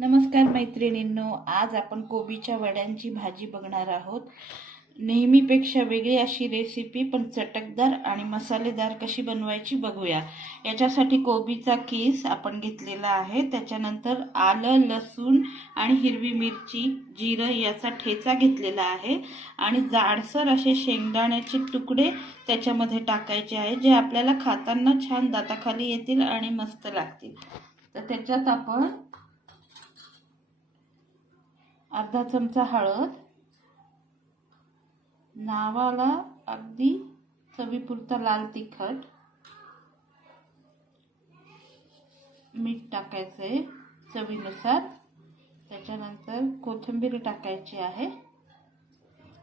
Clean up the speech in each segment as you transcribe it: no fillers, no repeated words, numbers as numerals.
नमस्कार मैत्रिणींनो, आज आपण कोबीच्या वड्यांची भाजी बघणार आहोत। नेहमीपेक्षा वेगळी अशी रेसिपी पण चटकदार आणि मसालेदार कशी बनवायची बघूया। याच्यासाठी कोबीचा किस आपण घेतलेला आहे, त्याच्यानंतर आलं, लसूण आणि हिरवी मिरची, जिरं याचा ठेचा घेतलेला आहे आणि जाडसर असे शेंगदाण्याचे तुकडे त्याच्यामध्ये टाकायचे आहे, जे आपल्याला खाताना छान दाताखाली येतील आणि मस्त लागतील। तर त्याच्यात आपण अर्धा चमचा हळद, नावाला अगदी चवीपुरता लाल तिखट, मीठ टाकायचे चवीनुसार, त्याच्यानंतर कोथिंबीर टाकायची आहे,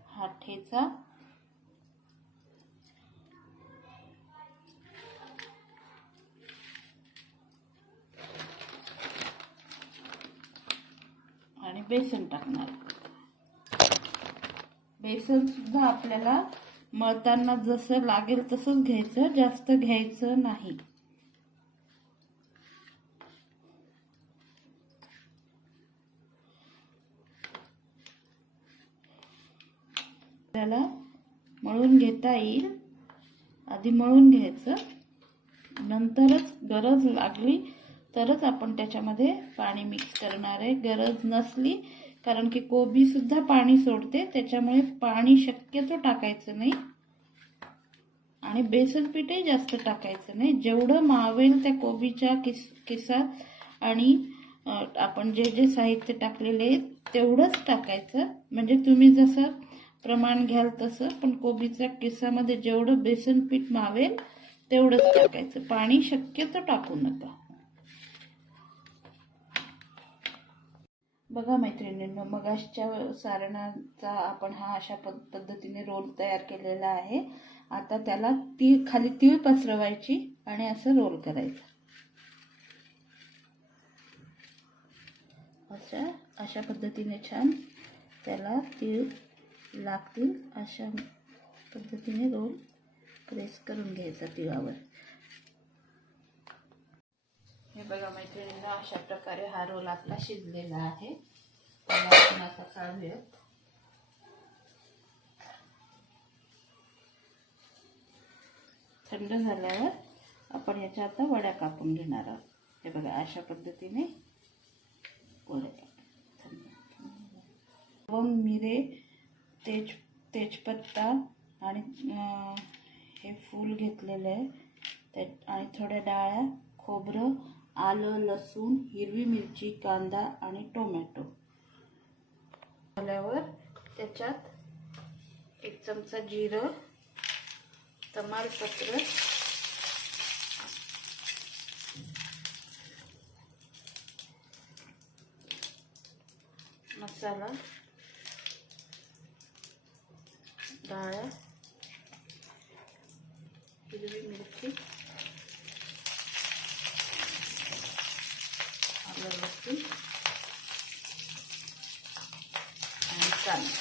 हा ठेचा, आणि बेसन टाकणार। बेसन सुद्धा आपल्याला मळताना जसं लागेल तसंच घ्यायचं, जास्त घ्यायचं नाही। त्याला मळून घेता येईल, आधी मळून घ्यायचं, नंतरच गरज लागली तरच आपण त्याच्यामध्ये पाणी मिक्स करणार आहे। गरज नसली, कारण की कोबी सुद्धा पाणी सोडते, त्याच्यामुळे पाणी शक्यतो टाकायचं नाही आणि बेसन पीठही जास्त टाकायचं नाही। जेवढं मावेल त्या कोबीच्या किसात आणि आपण जे जे साहित्य टाकलेले तेवढंच टाकायचं, म्हणजे तुम्ही जसं प्रमाण घ्याल तसं, पण कोबीच्या किसामध्ये जेवढं बेसन पीठ मावेल तेवढंच टाकायचं, पाणी शक्यतो टाकू नका। बघा मैत्रिणींनो, मगाशच्या सारणाचा आपण हा अशा पद्धतीने रोल तयार केलेला आहे। आता त्याला खाली तीळ पसरवायची आणि असं रोल करायचं। अशा पद्धतीने छान त्याला तीळ लागतील अशा पद्धतीने रोल प्रेस करून घ्यायचा तिळावर। हे बघा मैत्रिणींनो, अशा प्रकारे हा रोल आपला शिजलेला आहे। त्याला आपण आता काढूयात। थंड झाल्यावर आपण याच्या आता वड्या कापून घेणार आहोत। हे बघा अशा पद्धतीने वड्या, लवंग, मिरे, तेजपत्ता आणि हे फूल घेतलेले आहे, आणि थोड्या डाळ्या, खोबरं, आलं, लसूण, हिरवी मिरची, कांदा आणि टोमॅटो झाल्यावर त्याच्यात 1 चमचा जिरं, तमालपत्र, मसाला, डाळ्या, हिरवी मिरची, आलं, लसूण आणि कांदा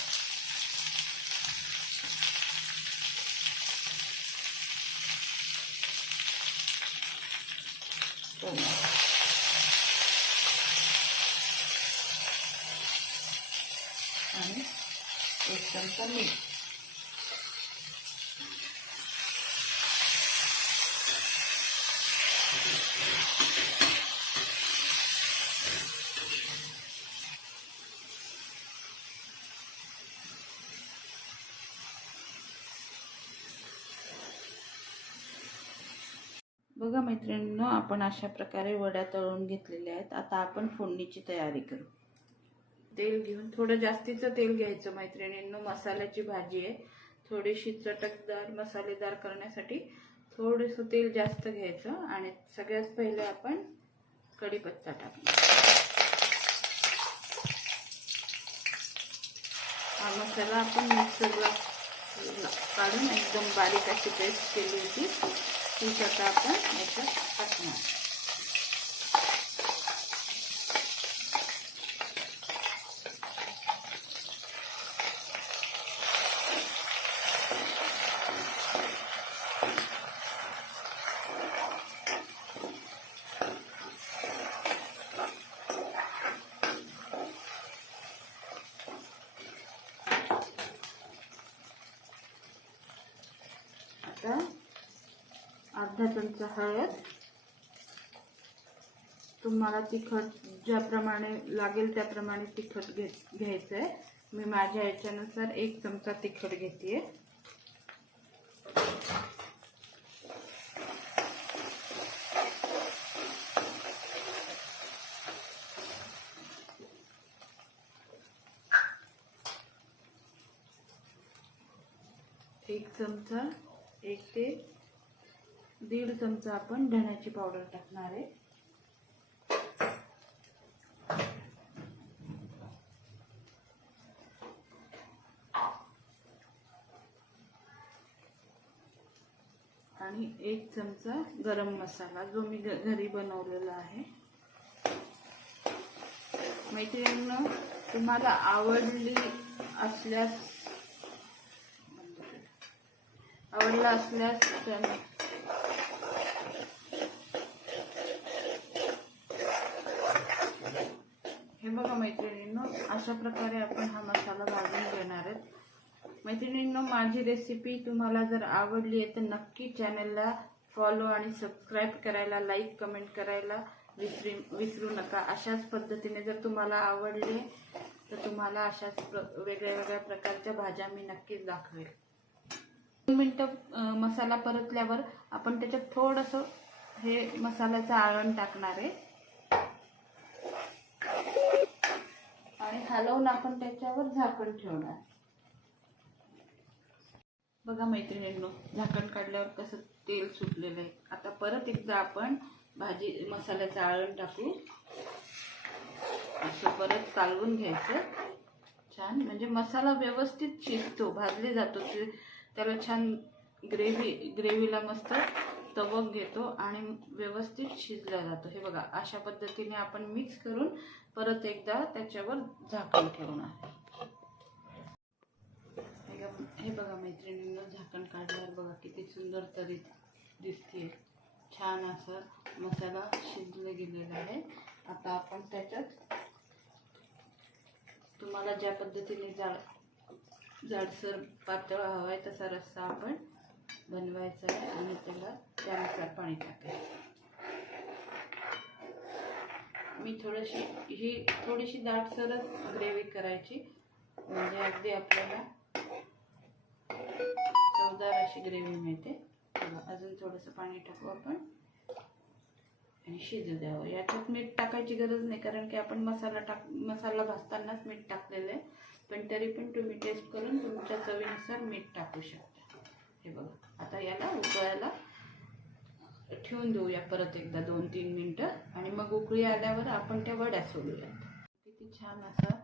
आणि 1 चमचा मीठ। बघा मैत्रिणींनो, आपण अशा प्रकारे वड्या तळून घेतलेल्या आहेत। आता आपण फोडणीची तयारी करू। तेल घेऊन, थोडं जास्तीचं तेल घ्यायचं मैत्रिणींनो, मसाल्याची भाजी आहे, थोडीशी चटकदार मसालेदार करण्यासाठी थोडंसं तेल जास्त घ्यायचं। आणि सगळ्यात पहिले आपण कढीपत्ता टाकणार। हा मसाला आपण मिक्सरला काढून एकदम बारीक अशी पेस्ट केली होती, ती आता आपण याच्यात टाकणार। अर्धा चमचा हळद, तुम्हाला तिखट ज्याप्रमाणे लागेल त्याप्रमाणे तिखट घ्यायचं आहे. मी माझ्या याच्यानुसार 1 चमचा तिखट घेते. एक चमचा 1 ते 1.5 चमचा आपण धण्याची पावडर टाकणार आहे. आणि 1 चमचा गरम मसाला जो मी घरी बनवलेला आहे. मैत्रिणींनो, तुम्हाला आवडला असल्यास हे बघा मैत्रिणींनो, अशा प्रकारे आपण हा मसाला भाजून घेणार आहोत. मैत्रिणींनो, माझी रेसिपी तुम्हाला जर आवडली आहे तर नक्की चॅनलला फॉलो आणि सबस्क्राईब करायला, लाईक कमेंट करायला विसरू नका. अशाच पद्धतीने जर तुम्हाला आवडले तर तुम्हाला अशाच वेगळ्या प्रकारच्या भाज्या मी नक्कीच दाखवेल. 2 मिनिटं मसाला परतल्यावर आपण त्याच्यात थोडंसं हे मसाल्याचं आळण टाकणार आहे आणि हलवून आपण त्याच्यावर झाकण ठेवणार. बघा मैत्रिणींनो, झाकण काढल्यावर कसं तेल सुटलेलं आहे. आता परत एकदा आपण मसाल्याचं आळण टाकू. असं परत कालवून घ्यायचं छान, म्हणजे मसाला व्यवस्थित शिजतो, भाजले जातो, त्याला छान ग्रेव्हीला मस्त तवक घेतो आणि व्यवस्थित शिजला जातो. हे बघा, अशा पद्धतीने आपण मिक्स करून परत एकदा त्याच्यावर झाकण ठेवणार. हे बघा मैत्रिणींना, झाकण काढल्यावर बघा किती सुंदर तरी दिसते. छान असं मसाला शिजले गेलेला आहे. आता आपण त्याच्यात तुम्हाला ज्या पद्धतीने जाडसर पातळ हवा आहे तसा रस्सा आपण बनवायचा आहे आणि त्याला त्यानुसार पाणी टाकायचं. मी थोडीशी दाटसरच ग्रेव्ही करायची, म्हणजे अगदी आपल्याला चवदार अशी ग्रेव्ही मिळते. अजून थोडंसं पाणी टाकू आपण आणि शिजू द्यावं. याच्यात मीठ टाकायची गरज नाही, कारण की आपण मसाला भाजतानाच मीठ टाकलेलं आहे. पण तरी पण तुम्ही टेस्ट करून तुमच्या चवीनुसार मीठ टाकू शकता. हे बघा, आता याला उकळायला ठेवून देऊया परत एकदा 2-3 मिनिटं आणि मग उकळी आल्यावर आपण त्या वड्या सोडूया. किती छान असा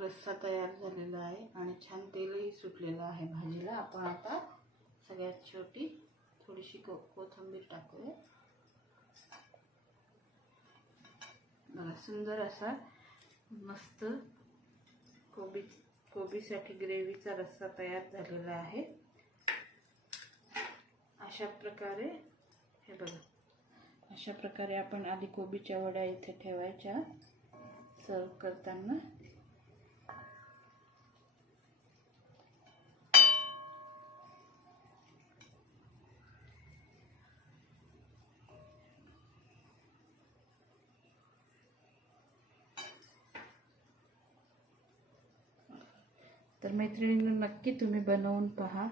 रस्सा तयार झालेला आहे आणि छान तेलही सुटलेलं आहे भाजीला. आपण आता सगळ्यात शेवटी थोडीशी कोथिंबीर टाकूया. बघा, सुंदर असा मस्त कोबीसाठी ग्रेव्हीचा रस्सा तयार झालेला आहे. अशा प्रकारे हे बघा, अशा प्रकारे आपण आधी कोबीच्या वड्या इथे ठेवायच्या सर्व करताना. तर मैत्रिणींना, नक्की तुम्ही बनवून पहा.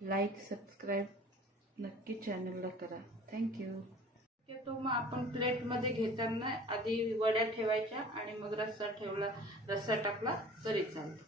लाईक सबस्क्राईब नक्की चॅनलला करा. थँक्यू. तो मग आपण प्लेटमध्ये घेताना आधी वड्या ठेवायच्या आणि मग रस्सा टाकला तरी चालतो.